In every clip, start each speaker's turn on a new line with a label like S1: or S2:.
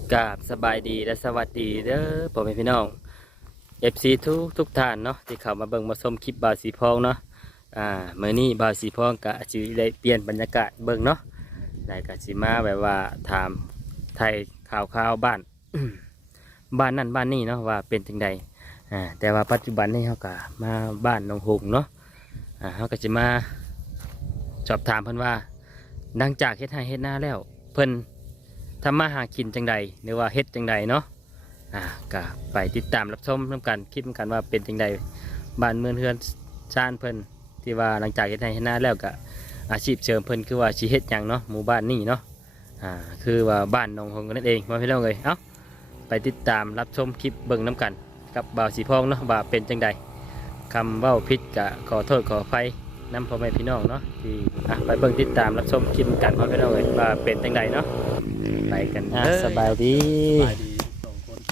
S1: กราบสบายดีและสวัสดีเด้อพ่อแม่พี่น้อง FC ทุกท่านเนาะที่เข้ามาเบิ่งมาชมคลิปบ่าวสีพองเนาะมื้อนี้บ่าวสีพองก็สิได้เปลี่ยนบรรยากาศเบิ่งเนาะได้ก็สิมาแบบว่าถามไทยข่าวบ้าน บ้านนั่นบ้านนี้เนาะว่าเป็นจังใดแต่ว่าปัจจุบันนี้เฮาก็มาบ้านหนองหงส์เนาะเฮาก็สิมาสอบถามเพิ่นว่าหลังจากเฮ็ดไร่เฮ็ดนาแล้วเพิ่นทำมาหากินจังใดหรือว่าเฮ็ดจังใดเนาะก็ไปติดตามรับชมนำกันคิดกันว่าเป็นจังใดบ้านเมืองเฮือนชานเพิ่นที่ว่าหลังจากเฮ็ดไร่เฮ็ดนาแล้วก็อาชีพเสริมเพิ่นคือว่าสิเฮ็ดหยังเนาะหมู่บ้านนี้เนาะคือว่าบ้านหนองหงส์นั่นเองว่าพี่น้องเอ้ยเอ้าไปติดตามรับชมคลิปเบิ่งน้ำกันกับบ่าวสีพองเนาะว่าเป็นจังใดคำเว้าผิดก็ขอโทษขออภัยนำพ่อแม่พี่น้องเนาะที่ไปเบิ่งติดตามรับชมคลิปกันพ่อแม่พี่น้องเอ้ยว่าเป็นจังใดเนาะไปกันสบายดี
S2: สองคน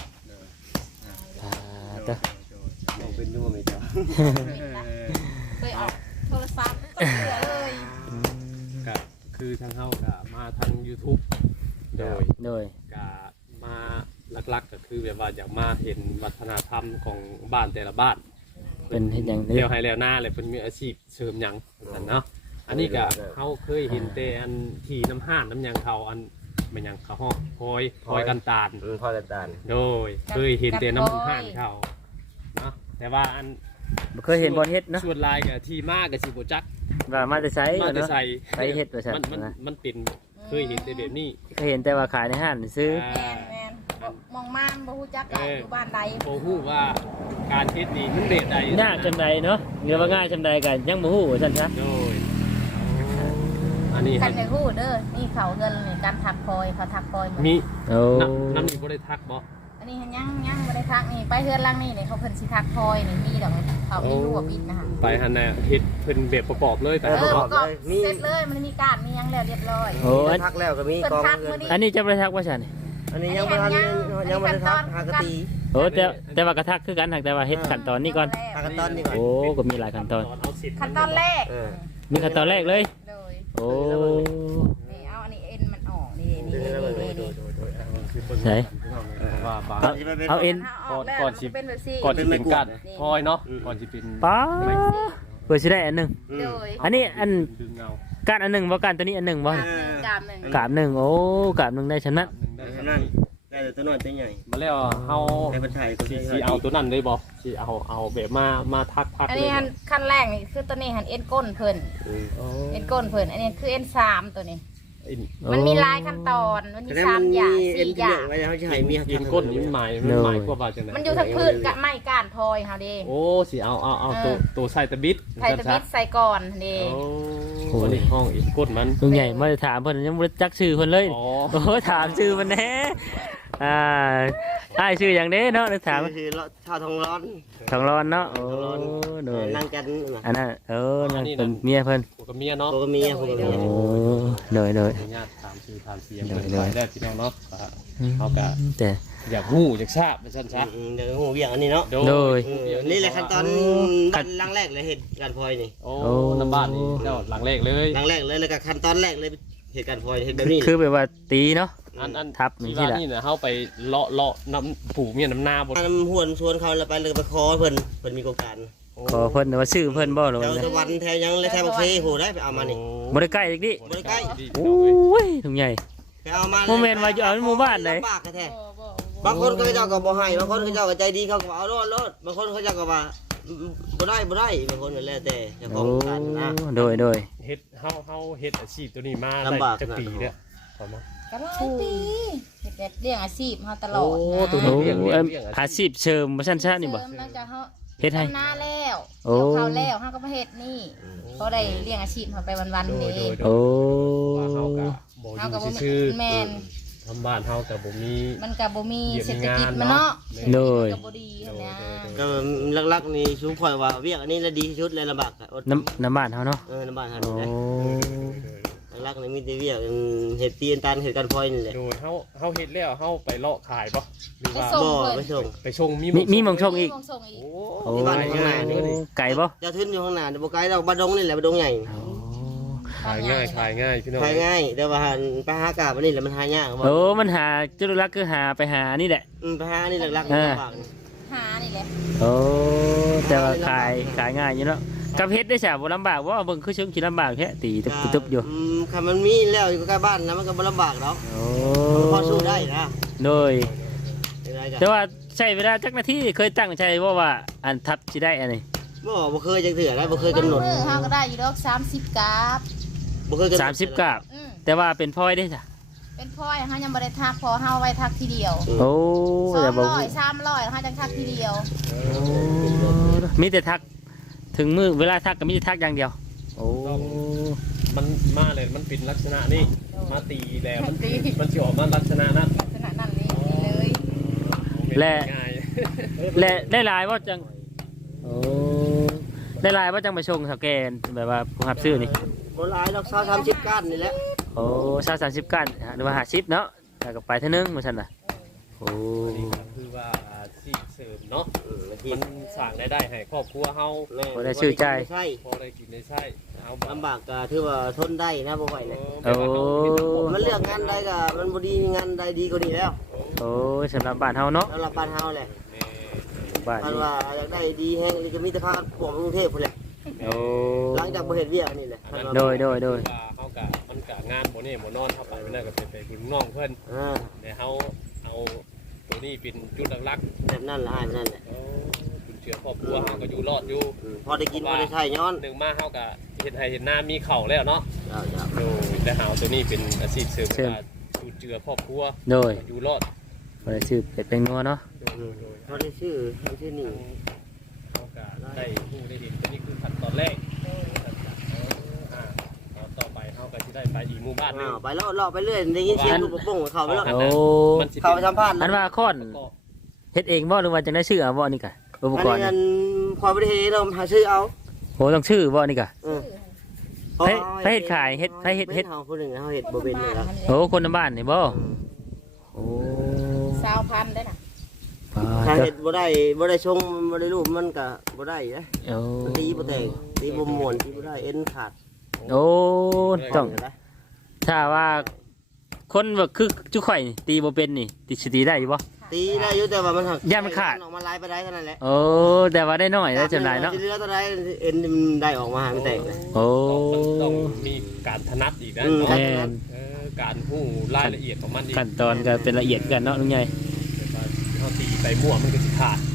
S1: จ้ะ
S2: มองเป็นด้วยไหมจ๊ะ
S3: เคยออกโทรศัพท์ก็เสือเลย
S2: ก็คือทางเฮาก็มาทาง YouTube โดยก็มาหลักๆก็คือแบบว่าอยากมาเห็นวัฒนธรรมของบ้านแต่ละบ้าน
S1: เป็นเฮ็ดหยัง
S2: เลี้ยวให้แล้วหน้าเลยเพิ่นมีอาชีพเสริมหยังซั่นเนาะอันนี้ก็เฮาเคยเห็นแต่อันที่น้ำห้านน้ำหยังเขาอันเป็นหยังเขาฮ้องพลอยกันตาล
S4: พอกันตาล
S2: โดยเคยเห็นแต่น้ำห้านเขาเนาะแต่ว่าอัน
S1: บ่เคยเห็นบอลเฮ็ดเนาะ
S2: ส่วนลายกับที่มากกับสิบจัก
S1: ว่ามาแต่ไส
S2: มาจะ
S1: เนาะ
S2: ใส่
S1: ไปเฮ็ดว่าซั่น
S2: มันเป็นเคยเห็นแต่แบบนี้
S1: เคยเห็นแต่ว่าขายในห้างซื้อ
S3: แมนมองม่านบ่ฮู้จักกันอยู่บ้านใด
S2: โบฮู้ว่าการเฮ็ดนี่มันเด็ดใด
S1: ยากจังใดเนาะหรือว่าง่ายจังใดกันยังบ่ฮู้ว่าซั่นซะ
S2: โดยอันนี้
S3: คันได้ฮู้เด้อนี่เขาเงินนี่การทักคอยเขาทักคอยหมด
S2: มี
S1: โอ้
S2: น้ำนี่บ่ได้ทักบ่
S3: อันนี้ยังบ่ได้ทักนี่ไปเฮือนหลังนี่เขาเพิ่นสิทักคอยนี่มีดอกเขามีรูปอีกนะคะ
S2: ไปหันน่ะเฮ็ดเพิ่นแบบประกอบเลยไป
S3: ประกอบเสร็จเลยมันมีการมียังแล้วเรียบร้อย
S1: โอ้
S4: ทักแล้วก็มีกองเงิน
S1: อันนี้จะบ่ได้ทักว่าซั่น
S4: อันนี้ยังไม่ทันยังไม่ได้ทักหากะตี
S1: โอ้แต่ว่ากระทักคือกันแต่ว่าเฮ็ดขั้นตอนนี้ก่อน
S4: หากะตอนนี่ก่อน
S1: โอ้ก็มีหลายขั้นตอน
S3: ขั้นตอนแรก
S1: มีขั้นตอนแรกเลย
S3: เลย
S1: โอ้
S3: นี่เอาอันนี้เอ็นมันออกนี่
S2: ว่าบา
S1: เอาเอ็น
S2: ก่อนสิ
S3: เป็นแบบซี่
S2: ก่อนสิเป็นการพลอยเนาะก่อนสิเป็น
S1: ป๊าเพื่อสิได้อันหนึง
S3: โดย
S1: อันนี้อัน
S2: ดึงเงา
S1: การอันหนึงบ่การตัวนี้อันหนึงบ่
S3: กามหนึ่ง
S1: กาบหนึงโอ้กาบหนึงได้ชนะ
S2: ได้
S4: นั่นได้ตัวน้อยตัวใหญ่
S2: มาแล้วเฮา
S4: ในประเทศไทย
S2: สิเอาตัวนั้นได้บ่สิเอาแบบมาทัก
S3: อันนี้ขั้นแรกนี่คือตัวนี้หันเอ็นก้นเพิ่นเอ็นก้นเพิ่นอันนี้คือเอ็นสามตัวนี้ มันมีหลายขั้นตอนมันมี
S4: แต่
S3: สาม
S4: มัน
S3: อย่าง
S4: เอ็น
S3: สี่อ
S4: ที่เหลื
S3: ย่า
S4: อง ไว้เขาจะให้มี
S2: กินก้นนี่มันหมายกว่าจังได๋
S3: มันอยู่ทั้งพืชกับไม้ก้านพลอยเฮาเด้
S2: โอ้สิเอาตัวใส่ตะบิด
S3: ไทยตะบิดใส่ก่อนเด้
S2: โอ้นี่ห้องอีกก้นมัน
S1: ลุงใหญ่มาถามเพิ่นยังบ่ได้จักชื่อเพิ่นเลย
S2: อ๋อ
S1: โอ้ถามชื่อมันแน่อ้ายชื่อหยังเด้เนาะถาม
S4: คือชาวทองร้อน
S1: ทองร้อนเนาะโอ้โดย
S4: นั่งกัน
S1: อันนั้นนั่นเป็นเมียเพิ่น
S2: กับเมียเนาะ
S4: ตัวก็มีพวก
S1: โอ้
S4: มี
S1: โดย
S2: ญาติถามชื่อถามเสียงเปิดไปได้พี่น้องเนาะเขาก็
S1: แต่
S2: อยากรู้อยากทราบเป็นสั้นซะ
S4: เดี๋ยวหูเวียงอันนี้เนาะ
S1: โดย
S4: นี่แหละขั้นตอนลังแรกเลยเหตุการพลอยนี่
S2: โอ้น้ำบ้านนี่เจ้าหลังเลขเลย
S4: ลังแรกเลยแล้วก็ขั้นตอนแรกเลยเหตุการพลอยเหตุแบบนี้
S1: คือแบบว่าตีเนาะ
S2: อัน
S1: ทับ
S2: ที่
S1: นี่
S2: ว่า
S1: แหละ
S2: นี่เนี่ยเขาไปเลาะน้ำผูเมียน้ำหน้าบน
S4: น้ำหวนชวนเขาแล้วไปเลยไปคอเพิ่นมีโครงการ
S1: ขอเพิ่นว่าชื่อเพิ่นบ่หรือ
S4: เจ้า
S1: ว่า
S4: ตะวันแทยังและแทบักเฟโหได้ไปเอามานี่
S1: บ่ได้ใกล้อีกดิ
S4: บ่ได้ใกล้
S1: โอ้ยลุงใหญ่
S4: ไปเอามา
S1: โมเมนต์ว่าอยู่เอาในหมู่บ้านไหน
S4: ลำบากแท้บางคนเขาเจ้าก็บ่ให้บางคนเขาเจ้าก็ใจดีเขาก็เอาโลดบางคนเขาเจ้าก็ว่าบ่ได้บางคนก็แล้วแต่เจ้าขอ
S1: โอ้
S4: งการนะ
S1: โดย
S2: เฮ็ดเฮาเฮ็ดอาชีพตัวนี้มา
S4: ลำบาก
S2: จะปีเนี่ยประมาณ
S3: ก็หลายปีเฮ็ดเลี้ยงอาชีพเฮาตลอด
S2: โอ้
S3: นะ
S2: ตัว
S1: โอ้
S2: เลี้ยง
S1: อาชีพเชิมบ่ซั่นซะนี่บ่
S3: เสริมหลังจากเฮา
S1: เฮ็ดให้
S3: ทำนาแล้ว
S1: โอ้
S3: เกี่ยวข้าวแล้วเฮาก็มาเฮ็ดนี่เขาได้เลี้ยงอาชีพเฮาไปวันๆนี่
S1: โอ้
S2: ว่าเฮาก็บ่
S3: เฮาก็
S2: อ
S3: บ่
S2: ยู่ซื่อ
S3: แม่น
S2: ทำบ้านเฮาก็บ่มี
S3: มันก็บ่มี
S2: เหยียบ
S3: เศรษฐ
S2: งาน
S3: กิจมันเนาะ
S1: โดย
S3: ก็บ่ดีหั้นนะ
S4: ก็ลักๆนี่สูงข่อยว่าเวียกอันนี้ละดีที่สุดเลยลำบากอะอด
S1: น้ำบ้านเฮาเนาะ
S4: ลำบากหัน
S1: โอ้
S4: ได้ลักๆนี่มีแต่เวียกเฮ็ดตีนตันเฮ็ดการพลอยนี่แหละ
S2: โดยเฮาเฮ็ดแล้วเฮาไปเลาะขายบ่หรือว่า
S4: บ่ไปส่ง
S2: ไปชง
S1: มีหมองชงอีก
S3: มีหม้องส่งอีก
S2: โอ้
S1: โอ้
S4: ที่บ้านข้างหน้านี่
S1: ไก่บ่
S4: เจ้าทึนอยู่ข้างหน้าบ่ไกลดอกบ่ดงนี่แหละบ่ดงใหญ่
S1: โอ้
S3: ไป
S2: ขายง่ายพี่น้อง
S4: ขายง่ายแต่ว่าไปหากาบอันนี้แหละมันหายาก
S1: โอ้มันหาจุดหลักคือหาไปหานี่แหละ
S4: ไปหาอันนี้หลักๆลำบาก
S3: หานี่แหละ
S1: โอ้แต่ว่าขายง่ายอยู่เนาะกับเฮ็ดได้ฉาบ่ลำบากว่าเบิ่งคือชึงสิลำบากแค่ตีตุบๆอยู่
S4: คันมันมีแล้วอยู่ใกล้บ้านนะมันก็บ่ลำบากหรอก
S1: โอ้
S4: พอสู้ได้นะ
S1: โดย
S4: ได้
S1: แต่ว่าใช้เวลาจักนาทีเคยตั้งใจว่าอันทับสิได้อันนี้
S4: บ่เคยจังเถื่อแล้วบ่เคยกำหนด
S3: มื้อเฮาก็ได้อยู่ดอก30กาบ
S4: บ่เคยกำหนด
S1: 30กาบแต่ว่าเป็นพลอยได้จ้ะ
S3: เป็นพลอยเฮายังบ่ได้ทักพอเฮาไว้ทักทีเดียว
S1: โอ้อย่าบอก
S3: 200 300เฮาจังทักทีเดียว
S1: มีแต่ทักถึงมือเวลาทักก็มีแต่ทักอย่างเดียวโอ้
S2: มันมาเลยมันเป็นลักษณะนี้มาตีแล้วมันสิออกมาลักษณะนั้น
S3: ลักษณะนั้นเลย
S2: ง่าย
S1: และได้ลายว่าจังโอ้ได้ลายว่าจังไปชงสแกนแบบว่าผู้รับซื้อนี่
S4: บ่หลายดอก30ก้านนี่แหละ
S1: โอ้30กันหรือว่า50เนาะแล้วก็ไปเท่านึงว่าซั่นน่ะโอ้
S2: อันนี้ก็คือว่าอาชีพเสริมเนาะมันสร้างรายได้ให้ครอบครัวเฮา
S1: พอได้ชื่อใจ
S2: พอได้กินได้ใช้เอา
S4: ลำบากก็ถือว่าทนได้นะบ่ไหวเลย
S1: โอ้
S4: มันเลือกงานใดก็มันบ่ดีงานใดดีกว่านี้แล้ว
S1: โอ้สำหรับบ้านเฮาเนาะ
S4: สำหรับบ้านเฮาแหละ
S1: บ้าน
S4: คัน
S1: นี้
S4: ว่าอยากได้ดีแฮงนี่ก็มีแต่พาพวกกรุงเทพพุ่นแหละ
S1: โอ้
S4: หลังจากบ่เฮ็ดเวียกนี่แหละคันว่า
S1: โดย
S2: เฮากะมันกะงานบ่นี่บ่นอนเข้าไปไม่ได้ก็ไปคุณน้องเพิ่น แต่เฮาเอาตัวนี้เป็นจุดหลัก
S4: แบบนั้นล่ะนั่นแหละ
S2: ๆคุณเชื่อครอบครัวเฮาก็อยู่รอดอยู่
S4: พอได้กินพอได้ใช้ย้อน
S2: หนึ่งมาเฮาก็เฮ็ดให้เห็นหน้ามีเข่าแล้วเนาะ
S4: จ้า
S2: โดยแต่หาตัวนี้เป็นอาชีพเสริมว่าจุดเจือครอบครัว
S1: โดย
S2: อยู่รอด
S1: พอได้ชื่อเป็ดเป็นนัวเนาะ
S2: โดย
S4: พอได้ชื่อนี่
S2: เฮาก็ได้ผู้ได้เห็นตัวนี้คือขั้นตอนแรกต่อไปเฮาก็สิได้ไปอีกหมู่บ้านนึง
S4: ไปเลาะไปเรื่อยได้ยินเสียงลูกโป่งเข้าไปแล้ว
S1: โอ้
S4: เข้าไปสัมภาษณ์
S1: อันว่าค้อนเฮ็ดเองบ่หรือว่าจังได้ชื่อเอาบ่นี่กะอุปกรณ์
S4: อันพอบ่ได้เฮ็ดเราหาชื่อเอา
S1: โหต้องชื่อบ่นี่กะ
S4: เฮ็ดเฮาผู้นึงเฮาเฮ็ดบ่เป็นเลยครับ
S1: โอ้คนในบ้านนี่บ่โอ้
S3: 20,000ได้น่ะ
S4: ถ้าเฮ็ดบ่ได้ชงบ่ได้รูปมันก็บ่ได้นะ
S1: โอ้
S4: ตีบ่แตกตีบ่ม่วนตีบ่ได้เอ็นขาด
S1: โอ้ต้องถ้าว่าคนแบบคือจุข่อยนี่ตีบ่เป็นนี่ตีสิตีได้อยู่บ่
S4: ตีได้อยู่แต่ว่ามันหัก
S1: ย่ามันขาด
S4: ออกมาลายไปได้เท่านั้นแหละ
S1: โอ้แต่ว่าได้น้อยได้จำได้เนาะ
S4: เรือตัวใดเอ็นมันได้ออกมามันแตกเลย
S1: โอ้
S2: ต้องมีการถนัดอีกนะ
S1: แม่น
S2: การหู้รายละเอียดของมันอีก
S1: ขั้นตอนก็เป็นละเอียดกันเนาะลุงใหญ่
S2: เฮาตีไปมั่วมันก็สิขาด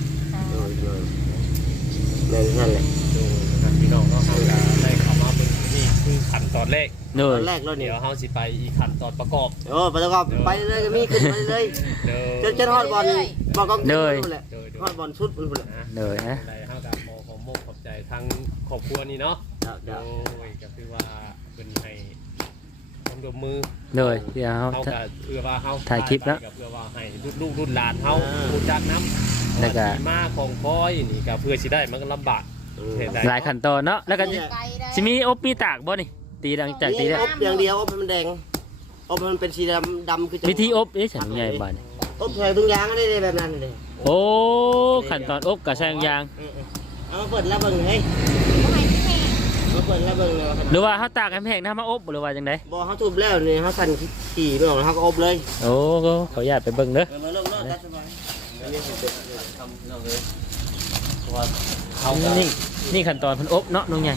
S4: แม่นนั่นแหละ
S2: พี่น้องเฮาก็ได้เข้ามาเบิ่งนี่คือขั้นตอนแรก
S1: โด
S4: ต
S1: ย
S4: อนแรกแล้วนี่
S2: เดี๋ยวเฮาสิไปอีกขั้นตอนประกอบ
S4: โอ้ประกอบไปเลยก็มีขึ้นไปเลย
S2: เด้
S4: จะทอดบอลบอกกองทุนแหละ
S2: โดย
S4: ทอดบอลชุดมันพุ่นแหละ
S1: โดยนะ
S2: ได้เฮาก็ขอมกขอบใจทั้งครอบครัวนี่เนาะโดยก็คือว่าเป็นให้ความร่วมมือ
S1: โดยเดี๋ยว
S2: เฮาก็เพื่อว่าเฮา
S1: ถ่ายคลิปแล้ว
S2: เพื่อว่าให้ลูกรุ่นหลานเฮารู้จักนำ
S1: แล้วก็
S2: ที่มาของพลอยนี่ก็เพื่อสิได้มันก็ลำบากเฮ็ดได้
S1: หลายขั้นตอนเนาะแล้วก็
S3: ไกลได้
S1: สิมีอบมีตากบ่นี่ตีดังจากตีแล้ว
S4: อบอย่างเดียวอบมันแดงอบมันเป็นสีดำคือ
S1: วิธีอบเอ๊ะฉันลุงใหญ่บ้านนี่
S4: อบใส่ถุงยางได้แบบนั้นเลย
S1: โอ้ขั้นตอนอบกับใช้ยาง
S4: เอาเปิดแล้วเบิ่งเฮ้ย
S3: บ่ให้แห้ง
S4: เอาเปิดแล้วเบิ่งเลย
S1: หรือว่าเขาตากให้แห้งนะมาอบหรือว่าจังได
S4: บ่เขาทุบแล้วนี่เขาสั่นขี่ไม่ออกเขาก็อบเลย
S1: โอ้ก็ขออนุญาตไปเบิ่งเด้อ
S4: มาเริ่มได้สบาย
S2: ทำเราเลยเพราะว่าเฮาก็
S1: นี่ขั้นตอนเพิ่นอบเนาะลุงใหญ่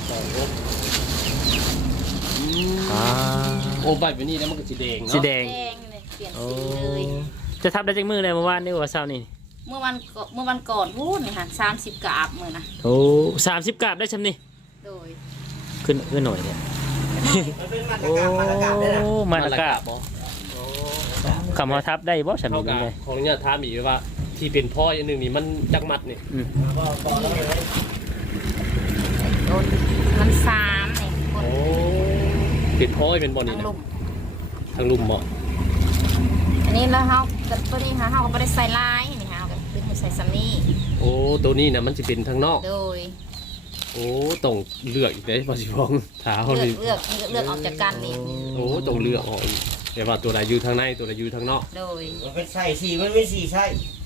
S1: อ่า
S2: โอ้ใบแบบนี้แล้วมันก็สีแดงเนาะ
S1: สีแดง
S3: เลยเปลี่ยน
S1: โอ้
S3: สีเลย
S1: จะทับได้จังมือเลยเมื่อวานนี่ว่าเช้านี่
S3: เมื่อวันก่อนพูดนี่ค่ะ30กาบมื้อนะ
S1: โอ้30กาบได้ชำนี่
S3: โดย
S1: ขึ้นหน่อยเนี่ย
S4: มันเป็นมาตร
S1: โอ้
S4: การได้ละ
S1: มาตะกะ
S2: บ่
S1: คำว่าทับได้บ่ฉัน
S2: เท่า
S1: นี่
S2: กับ
S1: เลย
S2: ของเนี่ยถามอีกว่าที่เป็นพ่ออย่างหนึงนี่มันจักมัดนี่
S4: บอกแล้วเลย
S3: โดนมัน3นี่คน
S2: โอ้เป็นพ่อเป็นบ่
S3: ทั้
S2: นี่
S3: ง
S2: นะ
S3: ลุม
S2: ทางลุ่มบ่
S3: อันนี้แล้วเฮาตัวนี้ค่ะเฮาก็บ่ได้ใส่ลายนี่ค่ะเฮาก็ดึงมาใส่ซัมนี่
S2: โอ้ตัวนี้น่ะมันสิเป็นทางนอก
S3: โดย
S2: โอ้ต้องเลือกอีกเด้บ่สิพ้องเท้า
S3: เลื
S2: นี่
S3: อกออกจากกันนี่
S2: โอ้ต้องเลือกออกอีกแต่ว่าตัวใดอยู่ทางในตัวใดอยู่ทางนอก
S3: โดย
S4: มันเป็นไส้สีมันไม่สีไส้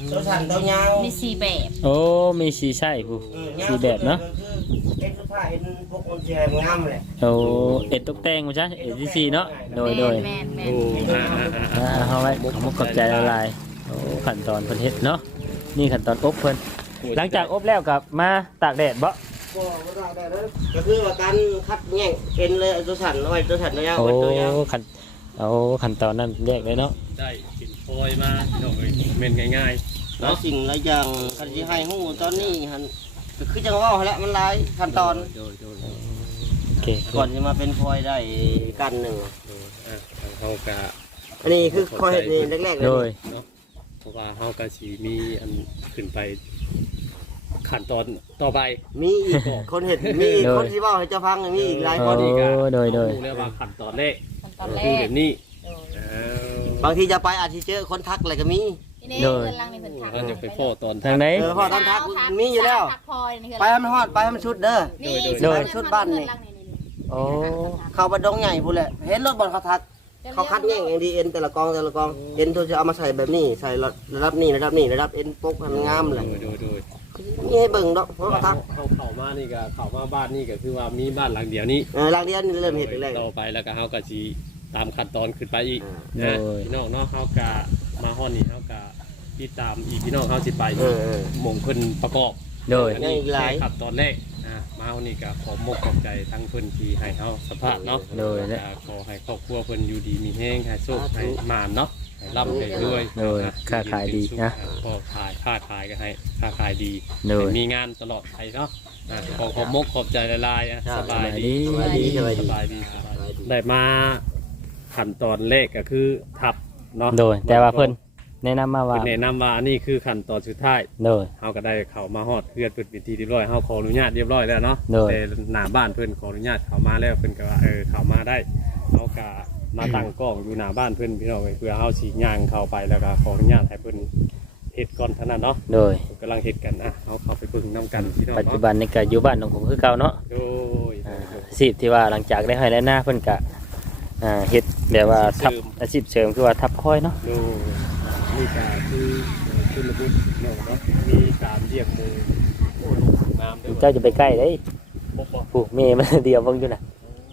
S4: ตัวสั่นตัวยาว
S3: มี4แบบ
S1: โอ้มีสีใช่ผู้สีแบบเนาะ
S4: เอ็นสุดท้ายเอ็นพวกมันเชียร์งามเลย
S1: โอ้เอ็ดตกแต่งมาจ้ะเอ็ดที่สี่เนาะโดย
S3: แม่น
S2: โอ้
S1: เอาไว้ขอมุกขอบใจละลายโอ้ขั้นตอนเพิ่นเฮ็ดเนาะนี่ขั้นตอนอบเพิ่นหลังจากอบแล้วกับมาตากแดดบ่
S4: ก็คือว่าการคัดแง่งเอ็นเลยตัวสั่นเอาไว้ตัวสั่นตัวยาว
S1: โอ้
S4: ตัวยาว
S1: ขั้นตอนนั้นแยกเลยเนาะ
S2: ได้กินโอยมาพี่น้องเอ้ยเม่นง่ายๆ
S4: แล้ว
S2: เนาะ
S4: สิ่งหลายอย่างคันที่ให้หูตอนนี้ฮันก็คือจังว่าแล้วมันหลายขั้นตอน
S2: โดย
S1: โอเค
S4: ก่อนจะมาเป็นพลอยได้กันหนึ่ง
S2: ทางเฮากะ
S4: อันนี้คือพลอยเห็ดนี่แรกๆเลย
S1: โดย
S2: เนาะเพราะว่าเฮากะสิมีอันขึ้นไปขั้นตอนต่อไป
S4: มีอีกคนเห็ดมีอีกคนที่ว่าให้เจ้าฟังมีอีกหลายคน
S2: นี่ก็
S1: โดย
S2: รู้แล้วว่าขั้นตอนแรก
S3: ตอนแร
S2: คือก แบบนี้
S4: บางทีจะไปอาจจะเจอคนทักอะไรก็มี
S3: นี่เพิ่นลังนี่เพิ่นทัก
S2: เราจะไปพ่อตอน
S1: ทางไหน
S4: พอตอนทักมีอยู่แล้ว
S3: ทักพลอยนี่คือ
S4: ไปให้มันฮอดไปให้มันชุดเด้อ
S3: นี่
S1: โดย
S4: ชุดบ้านนี่
S1: โอ้
S4: เข้าบัดดงใหญ่พูดแหละเห็นรถบอลเขาทักเขาคัดแง่งเองดีเอ็นแต่ละกองเอ็นตัวจะเอามาใส่แบบนี้ใส่ระดับนี้ระดับนี้ระดับเอ็นปกให้มันงามเลย
S2: โดย
S4: นี่ให้เบิ่งดอกเพราะเขาทัก
S2: เข้ามานี่ก็เข้ามาบ้านนี่ก็คือว่ามีบ้านหลังเดียวนี้
S4: หลังเดียวนี่เริ่มเห็ดแรก
S2: ต่อไปแล้วก็เฮาก็สิตามขั้นตอนขึ้นไปอีกนะพี่น้องเนาะเฮาก็มาฮอดนี่เฮาก็ติดตามอีกพี่น้องเฮาสิไปหม่งเพิ่นประกอบ
S1: โดย
S2: อันนี้แค่ขั้นตอนแรกมาวันนี้ก็ขอมกขอบใจทั้งเพิ่นที่ให้เฮาสัมภาษณ์เนาะ
S1: โดย
S2: ก็ขอให้ครอบครัวเพิ่นอยู่ดีมีแห้งให้โชคให้มานเนาะให้ร่ำให้รวย
S1: โดยค้าขายดีนะ
S2: ก็ค้าขายก็ให้ค้าขายดี
S1: โดย
S2: ให้มีงานตลอดไปเนาะขอมกขอบใจหลายๆสบายดี
S4: สบายดีสบาย
S2: ส
S4: ดี
S2: บายดีได้มาขั้นตอนแรกก็คือทับเนาะ
S1: โดยแต่ว่าเพิ่นแนะนำมาว่า
S2: เพิ่นแนะนำว่านี่คือขั้นตอนสุดท้าย
S1: โดย
S2: เฮาก็ได้เข้ามาฮอดเพื่อนเปิดเป็นที่เรียบร้อยเฮาขออนุญาตเรียบร้อยแล้วเนาะ
S1: โดย
S2: แต่หน้าบ้านเพิ่นขออนุญาตเข้ามาแล้วเพิ่นก็ว่าเข้ามาได้เฮาก็มาตั้งกล้องอยู่หน้าบ้านเพิ่นพี่น้องเพื่อเฮาสิย่างเข้าไปแล้วก็ขออนุญาตให้เพิ่นเฮ็ดก่อนเท่านั้นเนาะ
S1: โดย
S2: กำลังเฮ็ดกันเฮาเข้าไปเบิ่งนํกันพี่น้อง
S1: ปัจจุ
S2: เนาะ
S1: บันนี่ก็อยู่บ้านของผมคือเก่าเนาะ
S2: โดย
S1: สิบที่ว่าหลังจากได้ให้แล้วหน้าเพิ่นก็เฮ็ดแบบว่าทับอาชีพเสริมคือว่าทับค่อยเนาะ
S2: โดยนี่ก็คือระบบเนาะมีการเรียกมือโอ้ลงน้ำด้วย
S1: เจ้าจะไปใกล้เด้
S2: พบบ่
S1: ผู้แม่มันเดียวเบิ่งอยู่น่ะ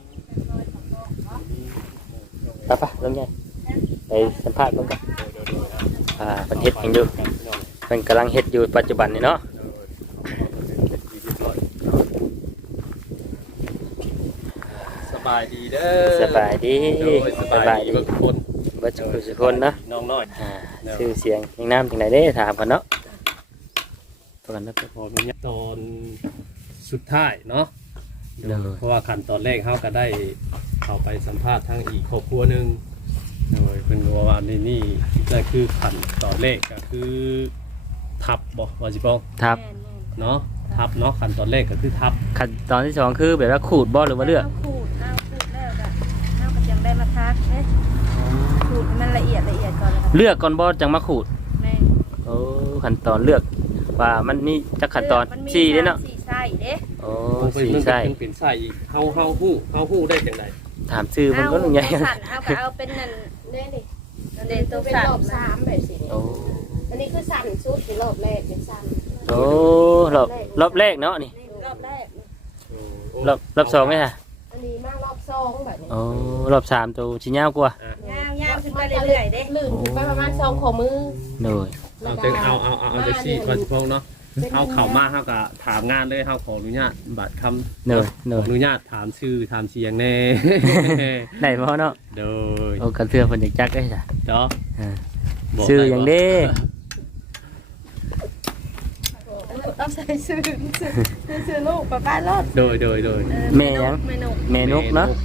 S1: ไปลงใหญ่ไปสัมภาษณ์เบิ่งกันเพิ่นเฮ็ดหยังอยู่เพิ่นกำลังเฮ็ดอยู่ปัจจุบันนี่เนาะ
S2: สบายดีเด้อ
S1: สบายดี
S2: สบายดีทุกคน
S1: เบิดทุกคนเนาะ
S2: น้องน้อย
S1: ชื่อเสียงยังน้ำจังไดเด้ถามกันเนาะตัวกันเนาะ
S2: พอมีตอนสุดท้ายเนาะเพราะว่าขั้นตอนแรกเขาก็ได้เข้าไปสัมภาษณ์ทางอีกครอบครัวหนึ่งโดยเป็นว่านี่นั่นคือขั้นตอนแรกก็คือทับบ่ว่าสิบอง
S1: ทับ
S2: เนาะทับเนาะขั้นตอนแรกก็คือทับ
S1: ขั้นตอนที่สองคือแบบว่าขูดบ่หรือว่าเลือก
S5: ขูดเอาขูดแล้วก็เอาก็ยังได้มาทักเด้ขูดให้มันละเอียดก่อนแล้วก็
S1: เลือกก่อนบ่จังมาขูด
S5: แม่
S1: โอ้ขั้นตอนเลือกว่ามันมีจักขั้นตอน
S5: มัมี
S1: สี่เด้เนาะ
S5: สี่ไส้เด้
S1: โอ้
S2: เป็น
S1: สี่ไส้
S2: เป็นไส้อีกเฮาฮู้ได้จังได
S1: ถามชื่อมันก็ลุงใหญ่
S5: เอาสั่นเอาก็เอาเป็นนั่น
S6: เด้นี่
S5: นั่นเด้ตัว
S6: เป็น
S5: สั่น
S6: รอบสามแบบสิ
S1: โอ้
S6: อันนี้คือสั่นชุดที่รอบแรกเป็นสั่น
S1: โอ้รอบแรกเนาะนี่
S6: รอบแรก
S1: รอบสองไหมฮะ
S6: อันนี้มากรอบสองแบบนี้
S1: โอ้รอบสามตัวชิ้นยาวกว่า
S5: ยาวขึ้นไปเรื่อยๆเด้
S6: ลื่นขึ้นไปประมาณสองข้อมือ
S1: โดย
S2: เอาจังเอาจังซี่ว่าสิบองเนาะเอาเข้ามาเฮาก็ถามงานเลยเฮาขออนุญาตบัตรคำ
S1: โดย
S2: ขออนุญาตถามชื่อถามเสียงแน่
S1: ได้บ่เนาะ
S2: โดย
S1: โอ้กระเทือเพิ่นจักจักได้จ้ะ
S2: เนาะ บอก
S1: ชื่อ
S2: ได้
S1: อย่าง
S2: บ่
S1: เด้
S5: ต้องใส่ซื้อลูกป้ารถ
S2: โดย
S1: แม่หยัง
S5: เมนู
S1: แม่นกเนาะ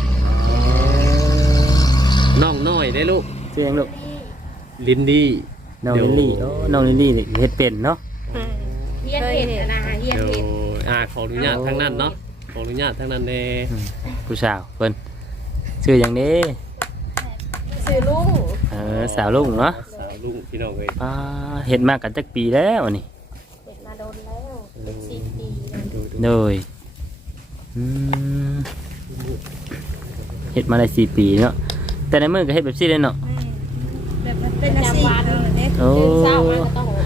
S2: น้องน้อยได้ลูก
S1: ชื่อหยังลูก
S2: ลินดี้
S1: น้องลิลลี่โอ้น้องลิลลี่นี่เฮ็ดเป็นเนาะ
S6: เฮียนเห็ดนะเฮียน
S2: โด
S6: เห็ด
S2: ยขออนุญาตทั้งนั้นเนาะขออนุญาตทั้งนั้นแน่
S1: ผู้สาวเพิ่นชื่ออย่างนี้
S6: ซื้อลุง
S1: สาวลุงเนาะ
S2: สาวลุงพี่น้องเอ้ย
S1: เฮ็ดมากันจักปีแล้วนี่
S6: เห็ดมาโดนแล้วเป็น10 ปีแล้ว
S1: โดยเฮ็ดมาได้4 ปีเนาะแต่ในมือก็เฮ็ดแบบซี่เลยเนาะ
S5: แบบมันเป็นอาชีพเด้
S1: โอ้
S6: เช้ามาก็ต้อง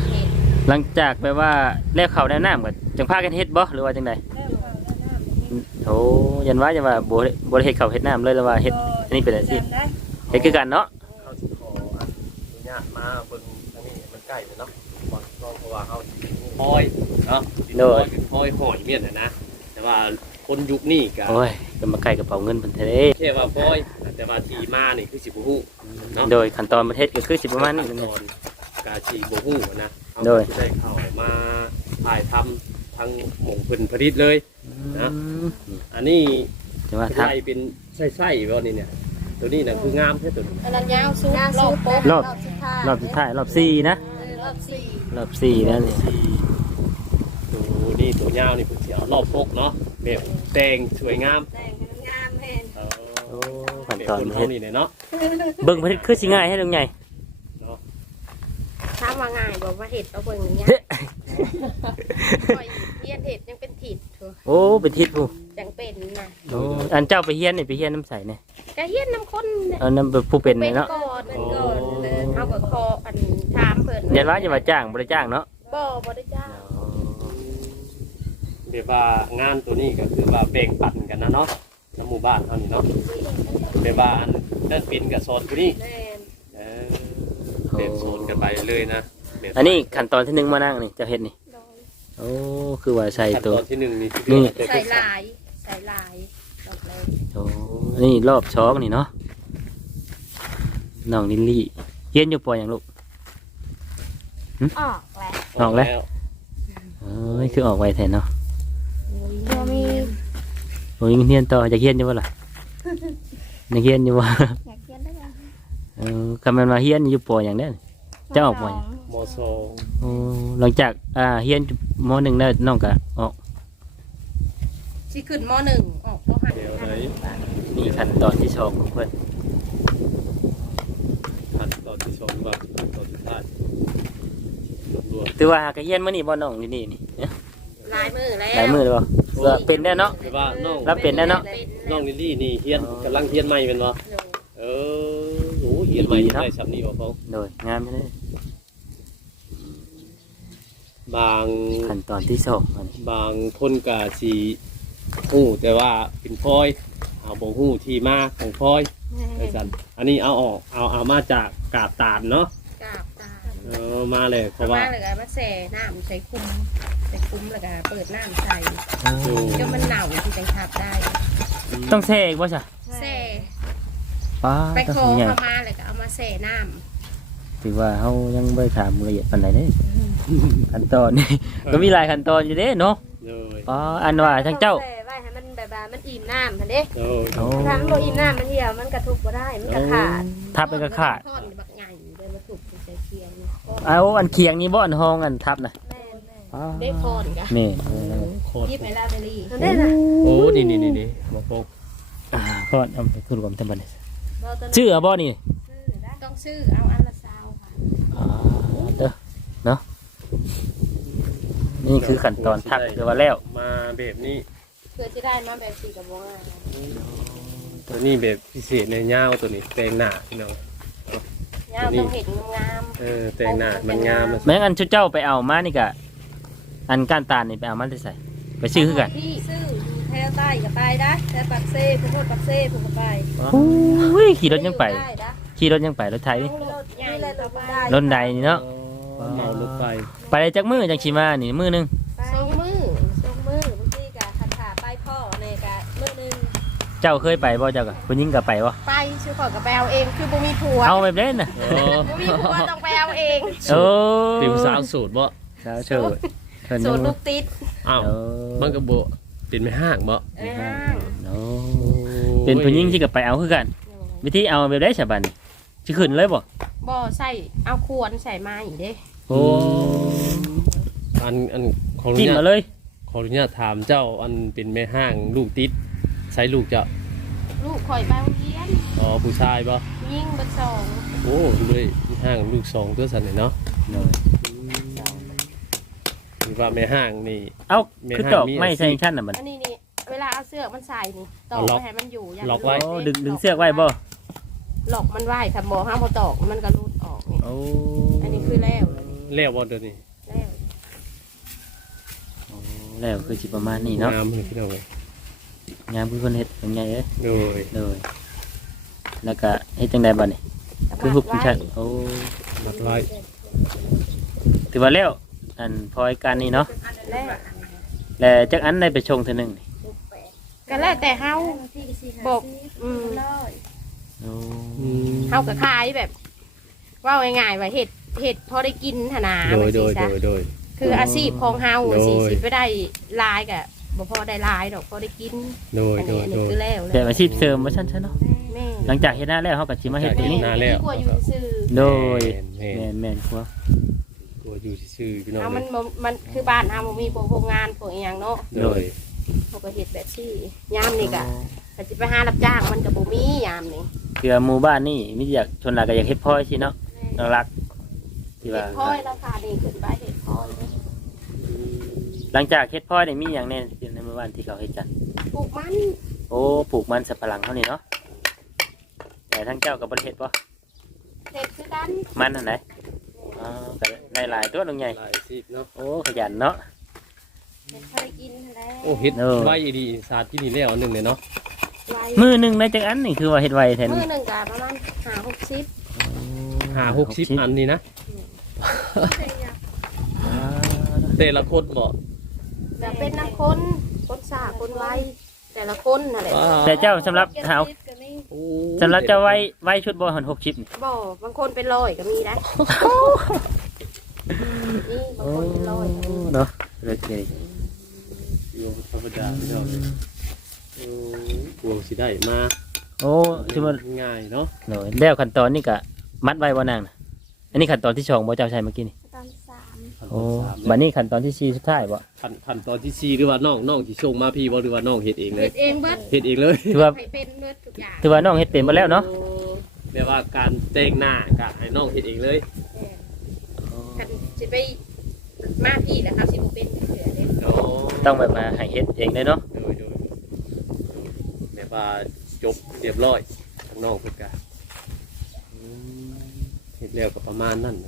S1: หลังจากไปว่าแล้วเขาแนะนำก็จังพากันเฮ็ดบ่หรือว่าจังได โอ้ยันว่าจะว่าบ่ได้เฮ็ดข้าวเฮ็ดน้ำเลยแล้วว่าเฮ็ดอันนี้เป็นอาชีพเฮ็ดคือกันเนาะ
S2: เขาสิขออนุญาตมาเบิ่งทางนี้มันใกล้เลยเนาะบ่ต้องเพราะว่าเขาพอยเนาะเป็นพอยหอยเมียนนะแต่ว่าคนยุคนี้ก็
S1: โอ้ยก็มาใกล้กระเป๋าเงินเพิ่นแท้เด้
S2: แค่ว่าพอยแต่ว่าที่มานี่คือสิบ่ฮู้เนาะ
S1: โดยขั้นตอนประเทศก็คือสิประมาณนี้
S2: ขั้
S1: นั่น
S2: ต
S1: แห
S2: อ
S1: ละ
S2: นกาชีบ่ฮู้นะเขา
S1: โดย
S2: จะได้เข้ามาถ่ายทำทางหม่องเพิ่นผลิตเลย นะ อันนี้
S1: จะว่าทัก
S2: ไล่เป็นไส้ๆบ่นี่เนี่ยตัวนี้น่ะคืองามแท้ตัวนี้
S6: อันนั้นยาวสุดรอบโป๊ะ
S1: รอบสุดท้ายรอบ4นะ
S6: รอบสี่
S1: รอบ4นั่นนี่
S2: ตัวนี้ตัวยาวนี่เพิ่นสิเอารอบปกเนาะแบบแต่งสวยงาม
S5: แต่งให้มันงามแม่น
S1: โอ้ขั้น
S2: แบบ
S1: ตอน
S2: คน
S1: ประ
S2: เฮา
S1: เทศ
S2: นี่เนี่ยเนาะ
S1: เบิ่งประเทศคือสิง่ายให้ตรงใหญ่
S6: ถามว่าง่ายบอกว่าเห็ดเอาเบิ่งอย่างเงี้ยปล่อยเฮียนเห็ดยังเป็นถิดเถอะ
S1: โอ้เป็นทิศผู้
S6: จังเป็นนะ
S1: โอ้อันเจ้าไปเฮียนนี่ไปเฮียนน้ำใสเนี่ย
S6: กะเฮียนน้ำข้นเนี่ย
S1: อันนั้นผู้เป็น
S6: เป็
S1: เนี่ย
S6: น
S1: เนาะ
S6: ก่อนเป็นก่อนเลยเอากับคออันถามเพิ่น
S1: ยันว่าจะมาจ้างบ่ได้จ้างเนาะ
S6: บ่ได้จ้าง
S2: แบบว่างานตัวนี้ก็คือว่าแบ่งปันกันนะเนาะในหมู่บ้านเฮานี่เนาะแบบว่าอันนั่นเป็นกับโซนผู้นี้
S6: แม่น
S2: เป็นโซนกันไปเลยนะแบบ
S1: อันนี้ขั้นตอนที่1มานั่งนี่เจะเฮ็ดนี่
S6: โดย
S1: โอ้คือว่าใส่
S2: ขั้น
S1: ตั
S2: ต
S1: ว
S2: อนที่หนึ่งนี่
S1: นี่
S6: ใส่ลายใส่ลายดอกเลย
S1: โอ้นี่รอบช้องนี่เนาะน้องลิลลี่เฮียนอยู่ปออย่างลูก
S6: ออกแล้ว
S1: ออกแล้ว เอ้ยคือออกไวแทนเนาะ
S6: บ่มี
S1: โอ้ยเฮียนต่อจะเฮียนอยู่บ่ล่ะอยากเฮียนอยู่บ่
S5: อยากเขียนได้บ่
S1: คำมันมาเฮียนอยู่ปออย่างเนี้ยจะออกบ่อย
S2: มอโซ
S1: โอ้หลังจากเฮียนมหนึ่งแล้วน้องก็ออก
S6: สิขึ้นม .1 ออกม
S2: เดี๋ยวไหน
S1: นี่ขั้นตอนที่สองของเพื่อน
S2: ขั้นตอนที่สองว่าขั้นตอนสุดท้ายรวม
S1: ถือว่าก็เฮียนมื้อนี้บ่น้องนี่นี่เนี่ย
S6: ลายมือแล้ว
S1: หลายมื้อเลยบ่ว่าเป็นได้เนาะ
S2: ๆคือว่าน้อง
S1: รับเป็นได้เนาะ
S2: น้องลิลลี่นี่เฮียนกำลังเฮียนใหม่เป็นบ่
S6: โดย
S2: เออโอ้เฮียนใหม่ได้สำนี้บ่พง
S1: โดยงามใช่ไหม
S2: บาง
S1: ขั้นตอนที่สองอันนี้
S2: บางคนก็สิฮู้แต่ว่าเป็นพลอยเอาบ่ฮู้ที่มาของพลอยจังซั่นอันนี้เอาออกเอามาจากกาบตาลเนาะ
S6: กราบตา
S2: มาเลยเพ
S6: เอา
S2: ราะว่า
S6: มาเลยก็มาแส่น้ำใส่คุ้มใส่คุ้มแล้วก็เปิดน้ำใส่
S2: โอ้
S6: จนมันเหนาที่จังทับได้
S1: ต้องแช่อีกบ่จ้ะ
S6: แส่
S1: ป้า
S6: ไป
S1: ต้อง
S6: ขอ
S1: สิไง
S6: เข้ามาเลยก็เอามาแส่น้
S1: ถือว่าเฮายังบ่ได้ถามละเอียดปานใดเด้ขั้นตอนนี่ก็มีหลายขั้นตอนอยู่เด้เนาะ
S2: เลย
S1: ป้าอันว่าทั้งเจ้า
S5: ใส่ไว้ให้มันแบบว่ามันอิ่มน้ำหั่นเด้
S2: เลย
S1: โอ้
S5: ถ้ามันบ่อิ่มน้ำมันเหี่ยวมันกระทุกบ่ได้มันก็ขาด
S1: ทับไปก็ขาด
S6: ทอดบักใหญ่เลยมาถูกใส่เคียง
S1: เอาอันเคียงนี่บ่อันห้องอันทับน่ะ
S5: แม่น
S1: ป้า
S6: ได้คอนกะ
S1: นี่
S2: โคตร
S6: ยิบไฮลาเบอรี่
S5: ๆนั่นเด้น่ะ
S2: โอ้นี่มาพง
S1: ก็เอาไปคือรวมทั้งบัดนี้
S5: บ่ตัวนั้น
S1: ชื่อบ่นี่
S5: ซื้อได้
S6: ต้องซื้อเอาอันละซาวค่ะ
S1: เด้อเนาะนี่คือขั้นตอนทับคือว่าแล้ว
S2: มาแบบนี้
S6: เพื่อจะได้มาแบบสีกับวง
S2: ตัวนี้แบบพิเศษในยาวตัวนี้แต่งหน้าพี่น้อง
S6: งามต้องเห็นงาม
S2: แต่งหน้ามันงามมัน
S1: แม้อันชุดเจ้าไปเอามานี่กะอันก้านตาลนี่ไปเอามาได้ใส่ไปซื้อคือกัน
S5: ที่ซื้ออยู่แถวใต้ก็ไปได้แถวปากเซ่พุ่นโทษปากเซ่พุ่นก็ไป
S1: โอ้ยขี่รถยังไป
S5: ด้นะ
S1: ขี่รถยังไปรถไทย
S5: รถใหญ่เลยรถได้
S1: รถใดนี่เนาะ
S2: เมารถไฟ
S1: ไปได้จักมือจักขี่มานี่มือหนึง
S5: ไป
S6: สองมือ
S5: ทรงมือบางทีก็คันขาไปพ่อในก็มื้อนึง
S1: เจ้าเคยไปบ่เจ้ากะคุณยิ่งกับไปบ่
S6: ไปซื้อของกับไปเอาเองคือบ่มีผัว
S1: เอาแบบเล่นน่ะ
S6: บ่มีผัวต้องไปเอาเอง
S1: โอ้
S2: ติวสาวสูตรบ่
S1: สาวเชิดเพิ่น
S6: สูตรลูกติด
S2: อ้าว
S1: โอ้
S2: มันก็บ่เป็นไม่ห้างบ่
S6: เอ้ย
S1: โอ้เป็นผู้หญิงที่กับไปเอาคือกัน วิธีเอาแบบได้ฉบับนี่สิขึ้นเลยบ่
S6: บ่ใส่เอาควรใส่มาอีกเด้
S1: โอ้
S2: อันขออนุ
S1: จิ้ม
S2: ญา
S1: มา
S2: ต
S1: เลย
S2: ขออนุญาตถามเจ้าอันเป็นแม่ห้างลูกติดใช้ลูกเจ้า
S6: ลูกข่อยไปโรงเรียน
S2: อ๋อผู้ชายบ่
S6: ยิ่งเบ่สอง
S2: โอ้ด้วยห้างลูกสองตัวสันเนาะหรือว่าแม่ห้างนี่
S1: เอ้า
S2: แม่
S1: คือ
S2: ห้าง
S1: ตอก
S2: มี
S1: ไม่
S2: อาชีพ
S1: ใช่ชั้นน่ะมัน
S6: อันนี้นี่เวลาเอาเสื้อมันใส่นี่ตอก
S2: เอาล็อก
S6: ไปให้มันอยู่ย่า
S2: ล็อกไว้
S1: โอ้ดึงเสือกไว้บ่
S6: หลอกมันไว้ค่ะบ่ห้ามพอตอกมันก็รูดออกนี่
S1: โอ้
S6: อันนี้คือแล้ว
S2: แล้วบ่เดี๋ยวนี้
S6: แล้ว
S1: แล้วคือสิประมาณนี้เนาะ
S2: งามเลยพี่น้องเลย
S1: งามคือคนเฮ็ดเป็นไงเอ้ย
S2: โดย
S1: โดยแล้วก็เฮ็ดจังได๋บัดนี้คือหุบชันโอ้
S2: มัดไว้
S1: ถือว่าแล้วอันพอยกันนี่เนาะ
S5: แล้ว
S1: แล้วจักอันได้ไปชงเทื่อนึงนี่
S6: ก็แล้วแต่เฮาบอก
S1: โอ้
S6: เฮาก็ขายแบบเว่าง่ายๆว่าเฮ็ดพอได้กินหนนา
S2: โดย
S6: มัน
S2: โด
S6: สิ
S2: ย
S6: ซะ
S2: โดย
S6: คืออาชีพของเฮา
S2: โดย
S6: สิไปได้หลายก็บ่พอได้หลายดอกพอได้กิน
S2: โดย
S6: อัน
S2: โด
S6: นี้
S2: ย
S6: อัน
S2: โด
S6: นี้
S2: ย
S6: คือแล้ว
S1: แต่อาชีพเสริมว่าซั่นซะเนาะ
S6: แม่
S1: หลังจากเฮ็ดหน้าแล้วเฮาก็สิมาเฮ็ดตัวนี้
S2: หน้าแล้ว
S6: ดีกว่าอยู่ซื่อ
S1: โดย
S2: แม่น
S1: แม่นๆครับ
S2: ตัวอยู่ซื่อๆพี่น้อง
S6: เอา
S2: เล
S6: มัน
S2: ย
S6: บ่มันคือบ้านเฮาบ่มีพวกโรงงานพวกอีหยังเนาะ
S2: โดย
S6: เขาก็เฮ็ดแบบที่ยามนี่ก็สิไปหารับจ้างมันก็บ่มียามนี่
S1: คือหมู่บ้านนี่มีอยากชนหลักก็อยากเฮ็ดพลอยสิเนาะน่ารักที่
S6: เฮ็
S1: ว่า
S6: ดพลอยราคานี่ขึ้นไปเฮ็ดพลอย
S1: หลังจากเฮ็ดพลอยนี่มีหยังแน่ในหมู่บ้านที่เขาเฮ็ดกัน
S6: ปลูกมัน
S1: โอ้ปลูกมันสับปะหลังเท่านี้เนาะแต่ทั้งเจ้ากับบริเฮ็ดป่ะ
S6: เฮ็ดคือกัน
S1: มันอันไหนอ๋อก็ได้หลายตัวลงใหญ่
S2: หลายสิบเนาะ
S1: โอ้ขยันเนาะ
S6: เฮ็ดพอได้กินนั่นแหละ
S2: โอ้เฮ็ด
S1: โดย
S2: ไว้ดีศาสตร์ที่นี่แล้วอันหนึงเลยเนาะ
S6: ไว้
S1: มือหนึ่งได้จังอันนี่คือว่าเฮ็ดไวแทน
S6: มื้อหนึงก็ประมาณ5-60
S2: 50 อันนี่นะแต่ละคนบ่
S6: จะเป็นน้ำคนสาคนไว้แต่ละคนนั่นแหละ
S1: แต่เจ้าสำหรับหา
S2: โอ้
S1: สำหรับเจ้าไว้ชุดบ่หัน60นี่
S6: บ่บางคนเป็นร้อยก็มีนะนี่บางคนเป็นร้อยก็มี
S1: เนาะโอเค
S2: อยู่ธรรมดาพี่น้องเลยกวงสิได้มา
S1: โอ้คือมัน
S2: ง่ายเนาะ
S1: เนาะแล้วขั้นตอนนี่ก็มัดไว้บ่นางน่ะอันนี้ขั้นตอนที่2บ่เจ้าใช้เมื่อกี้นี่
S5: ตอน3
S1: โอ้บัดนี้ขั้นตอนที่4สุดท้ายบ่
S2: ขั้นตอนที่4หรือว่าน้องที่ส่งมาพี่บ่หรือว่าน้องเฮ็ดเองเล
S6: เฮ็
S2: ย
S6: ดเองเบิด
S2: เฮ็ดเองเลย
S1: ถือว่า
S6: ให้เป็นเบิดทุกอย่าง
S1: ถือว่าน้องเฮ็ดเป็นบ่แล้วเนาะ
S2: แปลว่าการแต่งหน้าก็ให้น้องเฮ็ดเองเลย
S6: คันสิไปมาพี่แหละครับสิบ่เป็นเสือเด้
S2: โอ้
S1: ต้องแบบมาให้เฮ็ดเองเลยเนาะ
S2: โดยแบบว่าจบเรียบร้อยทั้งน้องเพิ่นก็เฮ็ดแล้วก็ประมาณนั้น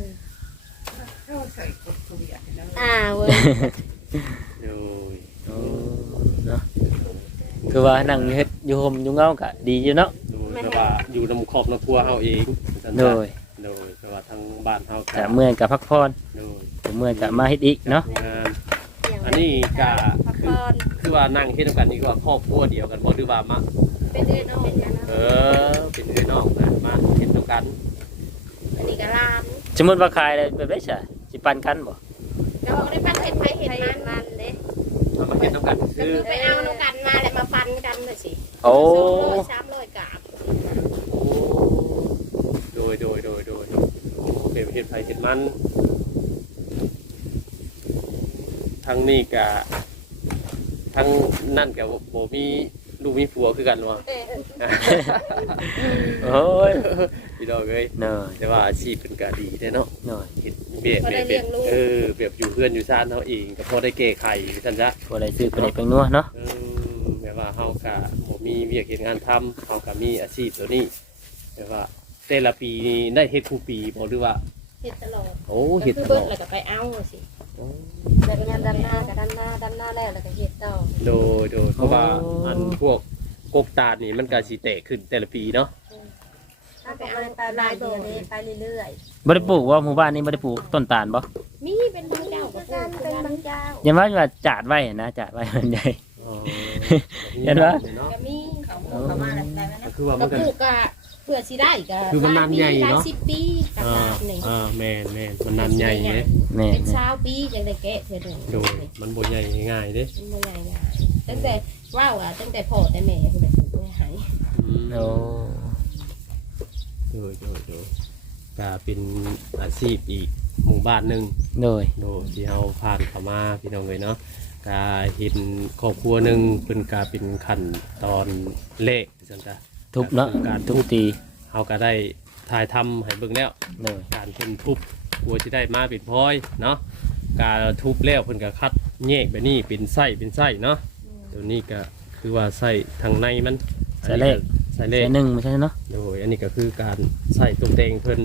S6: เว้ย
S2: โดย
S1: โอ้เนาะคือว่านั่งเฮ็ดอยู่ห่มอยู่เงาก็ดีอยู่เนาะ
S2: โดยแต่ว่าอยู่นำครอบนำครัวเฮาเอง
S1: โดย
S2: โดยแต่ว่าทางบ้านเฮา
S1: แต่เมื่อยกับพักผ่อน
S2: โดย
S1: แต่เมื่อยกับมาเฮ็ดอีกเนาะ
S2: งานอันนี้ก็คือว่านั่งเฮ็ดนำกันนี่ก็ว่าครอบครัวเดียวกันบ่หรือว่ามา
S6: เป็นเด้อน้องเป็นกัน
S2: เป็นพี่น้องนะมาเฮ็ดนำกัน
S6: อันนี้ก็ร้าน
S1: สมมุติว่าขายได้แบบได้ซะสิปันกันบ่
S6: ก็บ่ได้ปันเฮ็ดไผเฮ็ดมันเด้
S2: เอามาเฮ็ดนำกัน
S6: ก็
S2: คือ
S6: คือไปเอาน้ำกันมาแล้วมาฟันกันเลยสิ
S1: โอ้
S6: 200-300กาบ
S2: โดยเป็นเฮ็ดไผเฮ็ดมันทางนี้ก็ทางนั่นก็บ่มีลูกมีผัวคือกันว่า
S1: โอ้ย
S2: พี่น้องเอ้ย
S1: เนาะ
S2: แต่ว่าอาชีพเพิ่นก็ดีแท้เนาะ
S1: เนาะ
S2: เฮ็ดแบบอยู่เพื่อนอยู่ซ่านเฮาเองก็พอได้แก้ไขซั่นซะ
S1: บ่ได้ซื้อไปได้เป็นนัวเนาะ
S2: แบบว่าเฮาก็บ่มีเวียกเฮ็ดงานทำเฮาก็มีอาชีพตัวนี้แบบว่าแต่ละปีนี่ได้เฮ็ดทุกปีบ่หรือว่า
S6: เฮ็ดตลอด
S2: โอ้
S6: ก็
S2: เฮ็ด
S6: คือ
S2: ต
S6: เบิ
S2: ล
S6: ด
S2: อด
S6: แล้วก็ไปเอาสิ
S5: แล้วก็งานดำหน้าก็ดำหน้าแล้วก็เฮ็ดต่อ
S2: โดยเพราะว่าอันพวกกบตาดนี่มันก็สิแตกขึ้นแต่ละปีเนาะ
S5: ถ้าไปเอาไปรายเดือนนี้ไปเรื่อย
S1: บ่ได้ปลูกว่าหมู่บ้านนี้บ่ได้ปลูกต้นตาลบ่
S6: มีเป็นบางเจ้า
S5: ๆ
S6: ก็
S5: ก็
S6: ปลู
S5: การ
S6: ก
S5: เป็นบางเจ้า
S1: อย่าว่าจาดไว้นะจาดไว้มันใหญ่ เห็นปะ
S6: ก็มี
S5: ประมาณอะไรนะ
S2: ก็คือว่า
S6: ก็
S2: มันก็
S6: ปลูกก็เพื่อสิได้ก็
S2: คือมันนานใหญ่เนาะ
S6: หลาย10ปีกับนานนี่
S2: แม่นมันนานใหญ่เด้
S1: แม่
S6: เป็น
S1: น
S6: 20ปีจังได้แกะเทื่อหนึง
S2: โดยมันบ่ใหญ่ง่ายเด้
S6: มันบ่ใหญ่ง่ายตั้งแต่ว้าวอ่ะตั้งแต่พ่อแต่แม่เพิ่นได้ปลูกไว้ให้
S1: โอ้
S2: โดยก็เป็นอาชีพอีกหมู่บ้านหนึง
S1: โดย
S2: โดยที่เราผ่านเข้ามาพี่น้องเลยเนาะก็เห็นครอบครัวหนึ่งเป็นการเป็นขั้นตอนเลขจังจ้ะ
S1: ทุบเนาะ
S2: การ
S1: ทุ
S2: ทุ
S1: บบ ตี
S2: เขาก็ได้ถ่ายทำให้เบิ่งแล้ว
S1: โดย
S2: การเพิ่นทุบกลัวจะได้มาเป็นพลอยเนาะการทุบแล้วเพิ่นก็คัดแยกไปนี่เป็นไส้เนาะตัวนี้ก็คือว่าไส้ทางในมัน
S1: ใส่เลข
S2: ใส่เล
S1: ใส่
S2: ข
S1: หนึ่งไม่ใช่เนาะ
S2: โดยอันนี้ก็คือการใส่ตรงแต่งเพิ่น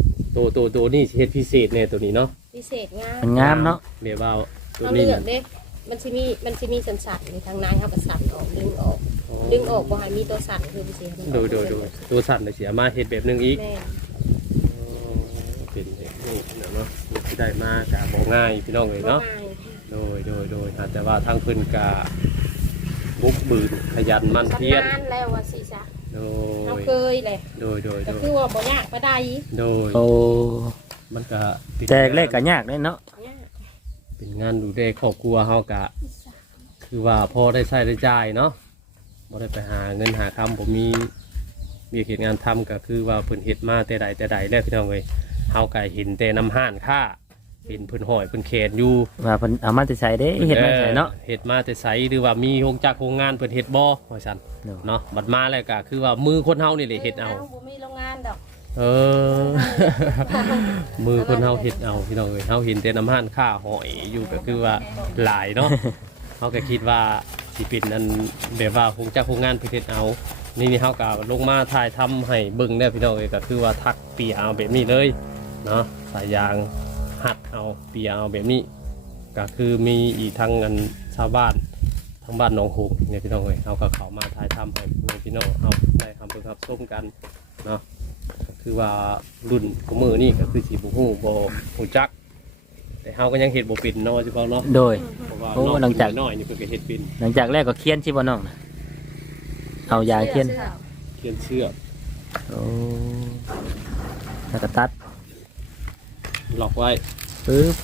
S2: ตัวนี่เฮ็ดพิเศษเนี่ยตัวนี้เนาะ
S6: พิเศษงาม
S1: มันงามเนาะ
S2: เรียกว่าตัว
S6: เอา
S2: นี้
S6: เลือกเด้มันสิมีสั่นๆในทางนางเฮาก็สั่นออกดึงออกบ่ให้มีตัวสั่นคือสิ
S2: โดยตัวสั่นเลยเสียมาเฮ็ดแบบนึงอีก
S6: แม่
S2: เป็นนี่เนาะที่ได้มากะบ่ง่ายพี่น้องเลยเนาะโดยแต่ว่าทางเพิ่นกะบุกบืนขยันมั่นเพียร
S6: นานแล้วว่าสิจ้ะ
S2: โด
S6: เฮาย เคยแหละ
S2: โดย
S6: ก็คือว่าบ่ยากบ่ได้
S2: โดย
S1: โอ้
S2: มันก็
S1: แต่แรกก็ยากเลยเนาะ
S2: เป็นงานดูแลครอบครัวเฮากะ คือว่าพอได้ใช้ได้จ่ายเนาะบ่ได้ไปหาเงินหาคำผมมีเหตุงานทำก็คือว่าเพิ่นเฮ็ดมาแต่ใดแล้วพี่น้องเอ้ยเฮาก็เห็นแต่น้ำห้านค่าเป็นเพิ่นห้อยเพิ่นเขตอยู่
S1: ว่าเพิ่นเอามาแต่ใส่เด้เฮ็ดมาใส่เนาะ
S2: เฮ็ดมาแต่ไสหรือว่ามีโรงจักรโรงงานเพิ่นเฮ็ดบ่ว่าซั่น เนาะบัดมาแล้วก็คือว่ามือคนเฮานี่แหละเฮ็ดเอา
S6: บ่มีโรงงานดอก
S2: เออ มือคนเฮาเฮ็ดเอาพี่น้องเอ้ยเฮาเห็นแต่น้ำห้านค่าหอยอยู่ก็คือว่าหลายเนาะ เฮาก็คิดว่าสิเป็นอันแบบว่าคงจักโรงงานเพิ่นเฮ็ดเอานี่เฮาก็ลงมาถ่ายทำให้เบิ่งได้พี่น้องเอ้ยก็คือว่าทักเปียเอาแบบนี้เลยเนาะสายยางหัดเอาเปียเอาแบบนี้ก็คือมีอีกทางอันชาวบ้านทางบ้านหนองหงเนี่ยพี่น้องเอ้ยเฮาก็เข้ามาถ่ายทำให้พี่น้องเอาได้ทำเพิ่นครับส้มกันเนาะก็คือว่ารุ่นของมือนี่ก็คือสิบ่ฮู้บ่ฮู้จักแต่เฮาก็ยังเฮ็ดบ่เป็นเนาะว่าสิเนาะ
S1: โดย
S2: เพราะว่า
S1: โอ้หลังจาก
S2: น้อยนี่เพิ่นก็เฮ็ดเป็น
S1: หลังจากแรกก็เคียนสิบ่น้องน่ะเอายาเคียน
S2: เขียนเชือก
S1: โอ้แล้วก็ตัด
S2: ล็อกไว้
S1: ปึ๊บ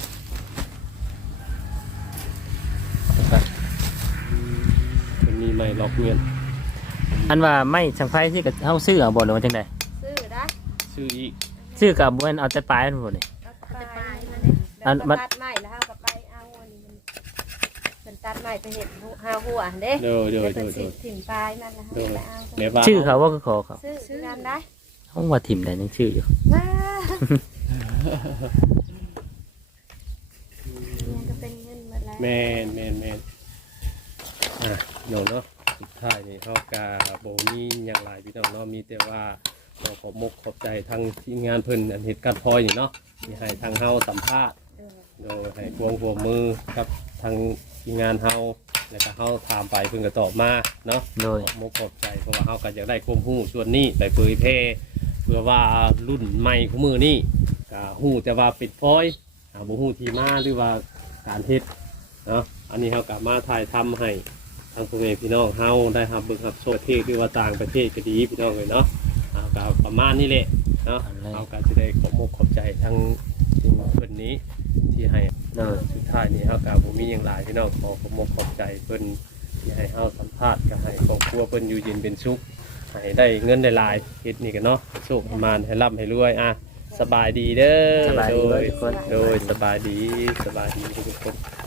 S2: มันมีไม้ล็อกเงียน
S1: อันว่าไม่สังไฟที่ก็เฮาซื้อเอาบ่หรือว่าจังได๋
S6: ซื้อได้
S2: ชื่ออีก
S1: ซื้อก็บ่แม่นเอาแต่ปลายมันบ่นี่
S6: เอาไปนั่นเด้
S1: อัน
S6: แล้วก็ตัดไม้แล้วเฮาก็ไปเอาอันนี้มันตัดไม้ไปเฮ็ดหาหัวเด้
S2: เดี๋ยว
S6: เดี๋ยวเป็นถิ่นปลายนั่นแหละ
S2: เดี๋ยว
S6: ไปเอา
S2: เดี๋ยวว่า
S1: ชื่อเขาว่าคือขอเขา
S6: ซื้องานได้
S1: ห้องว่าถิ่มได้ยังชื่ออยู่
S6: ว้าเนี่ยก็เป็นเงินหมดแล้ว
S2: แมนอ่ะเดี๋ยวเนาะสุดท้ายนี่เฮากาโบมีอย่างไรพี่น้องเนาะมีแต่ว่าเราขอบมกขอบใจทางทีมงานเพิ่นอันเหตุการณ์พลอยนี่เนาะมีให้ทางเฮาสัมภาษณ์โดยให้ควงหัวมือครับทางทีมงานเฮาแล้วก็เฮาถามไปเพิ่นก็ตอบมาเนาะ
S1: โดย
S2: ขอบมกขอบใจเพราะว่าเฮาก็อยากได้ความรู้ส่วนนี้ไปเผยแพร่เพื่อว่ารุ่นใหม่ของมือนี่ก็ฮู้แต่ว่าปิดพลอยบ่ฮู้ที่มาหรือว่าการเฮ็ดเนาะอันนี้เฮาก็มาถ่ายทำให้ทางพ่อแม่พี่น้องเฮาได้รับเบิ่งรับชมประเทศหรือว่าต่างประเทศก็ดีพี่น้องเลยเนาะก็ประมาณนี้แหละเนาะเฮาก็จะได้ขอบมกขอบใจทั้งทีมเพิ่นนี้ที่ให้
S1: โดย
S2: สุดท้ายนี้เฮาก็บ่มีหยังหลายพี่น้องขอขอบมกขอบใจเพิ่นที่ให้เฮาสัมภาษณ์ก็ให้ครอบครัวเพิ่นอยู่เย็นเป็นสุขให้ได้เงินได้หลายเฮ็ดนี่กันเนาะโชคประมาณให้ร่ำให้รวยสบายดีเด้อ
S1: สบายดี
S2: โดย
S1: ทุกคน
S2: สบายดีทุกคน